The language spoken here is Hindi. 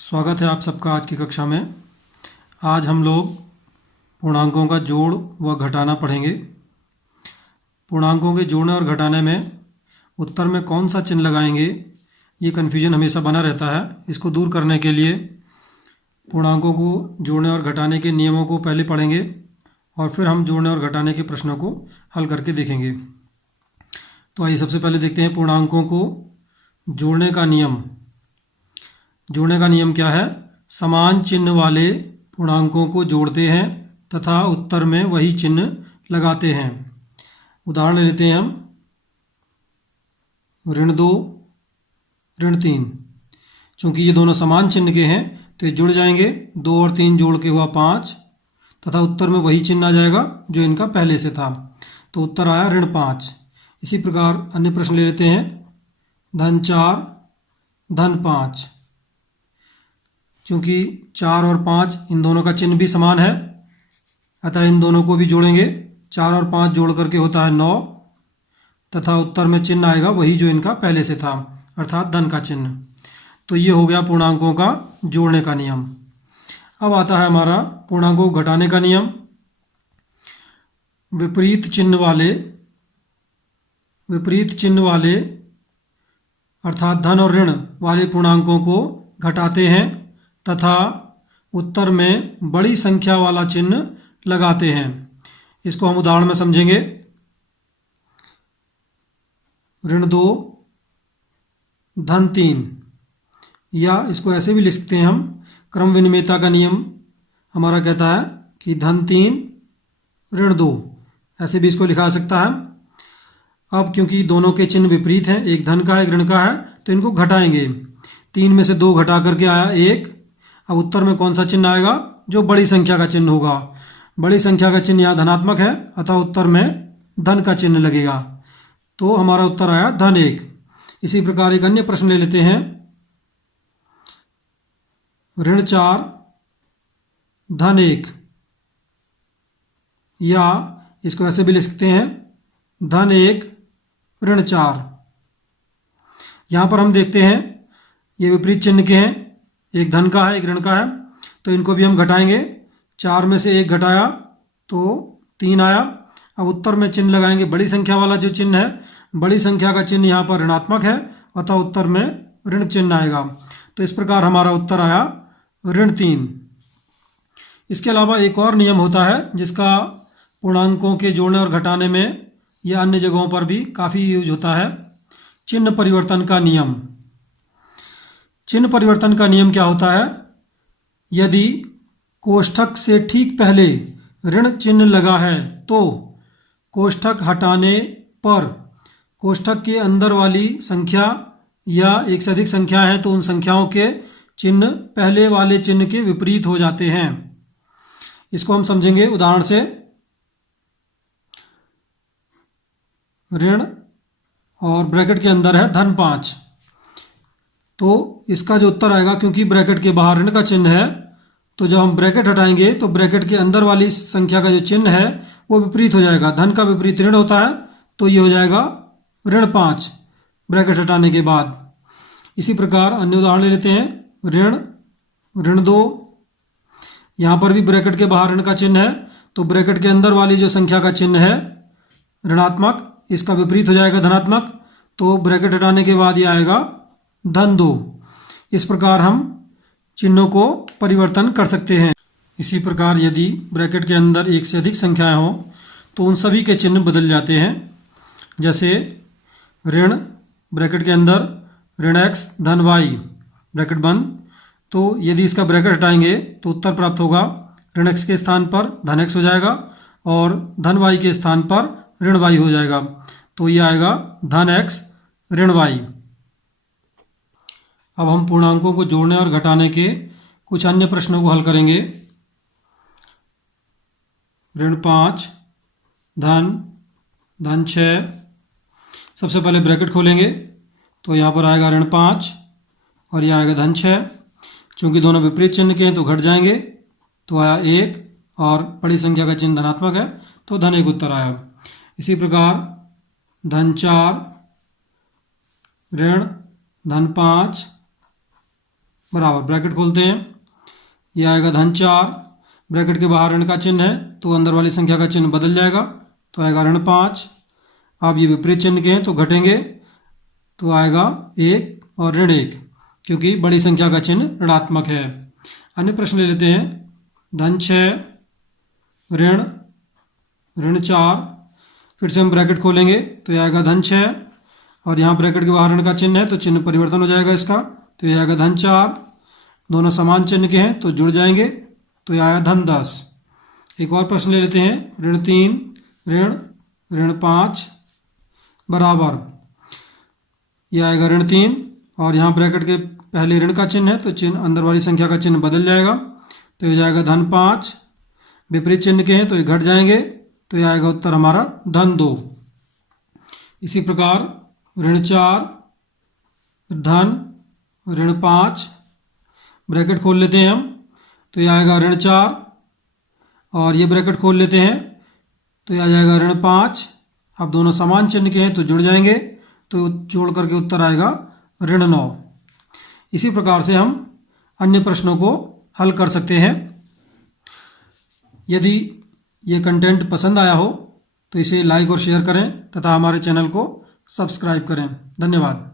स्वागत है आप सबका आज की कक्षा में। आज हम लोग पूर्णांकों का जोड़ व घटाना पढ़ेंगे। पूर्णांकों के जोड़ने और घटाने में उत्तर में कौन सा चिन्ह लगाएंगे, ये कन्फ्यूजन हमेशा बना रहता है। इसको दूर करने के लिए पूर्णांकों को जोड़ने और घटाने के नियमों को पहले पढ़ेंगे और फिर हम जोड़ने और घटाने के प्रश्नों को हल करके देखेंगे। तो आइए सबसे पहले देखते हैं पूर्णांकों को जोड़ने का नियम। जोड़ने का नियम क्या है? समान चिन्ह वाले पूर्णांकों को जोड़ते हैं तथा उत्तर में वही चिन्ह लगाते हैं। उदाहरण लेते हैं हम ऋण 2 ऋण 3। चूँकि ये दोनों समान चिन्ह के हैं तो ये जुड़ जाएंगे। 2 और 3 जोड़ के हुआ 5 तथा उत्तर में वही चिन्ह आ जाएगा जो इनका पहले से था। तो उत्तर आया ऋण 5। इसी प्रकार अन्य प्रश्न ले लेते हैं धन 4 धन 5। क्योंकि 4 और 5 इन दोनों का चिन्ह भी समान है अतः इन दोनों को भी जोड़ेंगे। 4 और 5 जोड़ करके होता है 9 तथा उत्तर में चिन्ह आएगा वही जो इनका पहले से था अर्थात धन का चिन्ह। तो ये हो गया पूर्णांकों का जोड़ने का नियम। अब आता है हमारा पूर्णांकों को घटाने का नियम। विपरीत चिन्ह वाले अर्थात धन और ऋण वाले पूर्णांकों को घटाते हैं तथा उत्तर में बड़ी संख्या वाला चिन्ह लगाते हैं। इसको हम उदाहरण में समझेंगे। ऋण 2 धन 3, या इसको ऐसे भी लिख सकते हैं हम, क्रम विनिमेयता का नियम हमारा कहता है कि धन 3 ऋण 2, ऐसे भी इसको लिखा जा सकता है। अब क्योंकि दोनों के चिन्ह विपरीत हैं, एक धन का है एक ऋण का है, तो इनको घटाएंगे। 3 में से 2 घटा करके आया 1। अब उत्तर में कौन सा चिन्ह आएगा? जो बड़ी संख्या का चिन्ह होगा। बड़ी संख्या का चिन्ह यहाँ धनात्मक है अतः उत्तर में धन का चिन्ह लगेगा। तो हमारा उत्तर आया धन 1। इसी प्रकार एक अन्य प्रश्न ले लेते हैं ऋण 4 धन 1, या इसको ऐसे भी लिख सकते हैं धन 1 ऋण 4। यहाँ पर हम देखते हैं ये विपरीत चिन्ह के हैं, एक धन का है एक ऋण का है, तो इनको भी हम घटाएंगे। 4 में से 1 घटाया तो 3 आया। अब उत्तर में चिन्ह लगाएंगे बड़ी संख्या वाला जो चिन्ह है। बड़ी संख्या का चिन्ह यहाँ पर ऋणात्मक है अतः उत्तर में ऋण चिन्ह आएगा। तो इस प्रकार हमारा उत्तर आया ऋण 3। इसके अलावा एक और नियम होता है जिसका पूर्णांकों के जोड़ने और घटाने में या अन्य जगहों पर भी काफ़ी यूज होता है, चिन्ह परिवर्तन का नियम। चिन्ह परिवर्तन का नियम क्या होता है? यदि कोष्ठक से ठीक पहले ऋण चिन्ह लगा है तो कोष्ठक हटाने पर कोष्ठक के अंदर वाली संख्या या एक से अधिक संख्या है तो उन संख्याओं के चिन्ह पहले वाले चिन्ह के विपरीत हो जाते हैं। इसको हम समझेंगे उदाहरण से। ऋण और ब्रैकेट के अंदर है धन 5, तो इसका जो उत्तर आएगा, क्योंकि ब्रैकेट के बाहर ऋण का चिन्ह है, तो जब हम ब्रैकेट हटाएंगे तो ब्रैकेट के अंदर वाली संख्या का जो चिन्ह है वो विपरीत हो जाएगा। धन का विपरीत ऋण होता है तो ये हो जाएगा ऋण 5 ब्रैकेट हटाने के बाद। इसी प्रकार अन्य उदाहरण ले लेते हैं ऋण 2। यहाँ पर भी ब्रैकेट के बाहर ऋण का चिन्ह है तो ब्रैकेट के अंदर वाली जो संख्या का चिन्ह है ऋणात्मक, इसका विपरीत हो जाएगा धनात्मक, तो ब्रैकेट हटाने के बाद ये आएगा धन 2। इस प्रकार हम चिन्हों को परिवर्तन कर सकते हैं। इसी प्रकार यदि ब्रैकेट के अंदर एक से अधिक संख्याएं हों तो उन सभी के चिन्ह बदल जाते हैं। जैसे ऋण ब्रैकेट के अंदर ऋण x धन y ब्रैकेट बंद, तो यदि इसका ब्रैकेट हटाएंगे तो उत्तर प्राप्त होगा ऋण x के स्थान पर धन x हो जाएगा और धन y के स्थान पर ऋण y हो जाएगा। तो ये आएगा धन x ऋण y। अब हम पूर्णांकों को जोड़ने और घटाने के कुछ अन्य प्रश्नों को हल करेंगे। ऋण 5 धन 6। सबसे पहले ब्रैकेट खोलेंगे तो यहाँ पर आएगा ऋण 5 और यह आएगा धन 6। चूँकि दोनों विपरीत चिन्ह के हैं तो घट जाएंगे, तो आया 1 और बड़ी संख्या का चिन्ह धनात्मक है तो धन 1 उत्तर आया। इसी प्रकार धन 4 ऋण धन 5 बराबर, ब्रैकेट खोलते हैं, ये आएगा धन 4, ब्रैकेट के बाहर ऋण का चिन्ह है तो अंदर वाली संख्या का चिन्ह बदल जाएगा, तो आएगा ऋण 5। अब ये विपरीत चिन्ह के हैं तो घटेंगे, तो आएगा 1 और ऋण 1, क्योंकि बड़ी संख्या का चिन्ह ऋणात्मक है। अन्य प्रश्न ले लेते हैं। धन 6 ऋण ऋण 4, फिर से हम ब्रैकेट खोलेंगे तो यह आएगा धन 6 और यहाँ ब्रैकेट के बाहर ऋण का चिन्ह है तो चिन्ह परिवर्तन हो जाएगा इसका, तो यह आएगा धन 4, दोनों समान चिन्ह के हैं तो जुड़ जाएंगे, तो यह आया धन 10। एक और प्रश्न ले लेते हैं। ऋण 3 ऋण ऋण 5 बराबर, यह आएगा ऋण 3 और यहाँ ब्रैकेट के पहले ऋण का चिन्ह है तो चिन्ह अंदर वाली संख्या का चिन्ह बदल जाएगा, तो यह जाएगा धन 5, विपरीत चिन्ह के हैं तो ये घट जाएंगे, तो यह आएगा उत्तर हमारा धन 2। इसी प्रकार ऋण 4 धन ऋण 5, ब्रैकेट खोल लेते हैं हम, तो यह आएगा ऋण 4 और ये ब्रैकेट खोल लेते हैं तो यह आ जाएगा ऋण 5। अब दोनों समान चिन्ह के हैं तो जुड़ जाएंगे, तो जोड़ करके उत्तर आएगा ऋण 9। इसी प्रकार से हम अन्य प्रश्नों को हल कर सकते हैं। यदि ये कंटेंट पसंद आया हो तो इसे लाइक और शेयर करें तथा हमारे चैनल को सब्सक्राइब करें। धन्यवाद।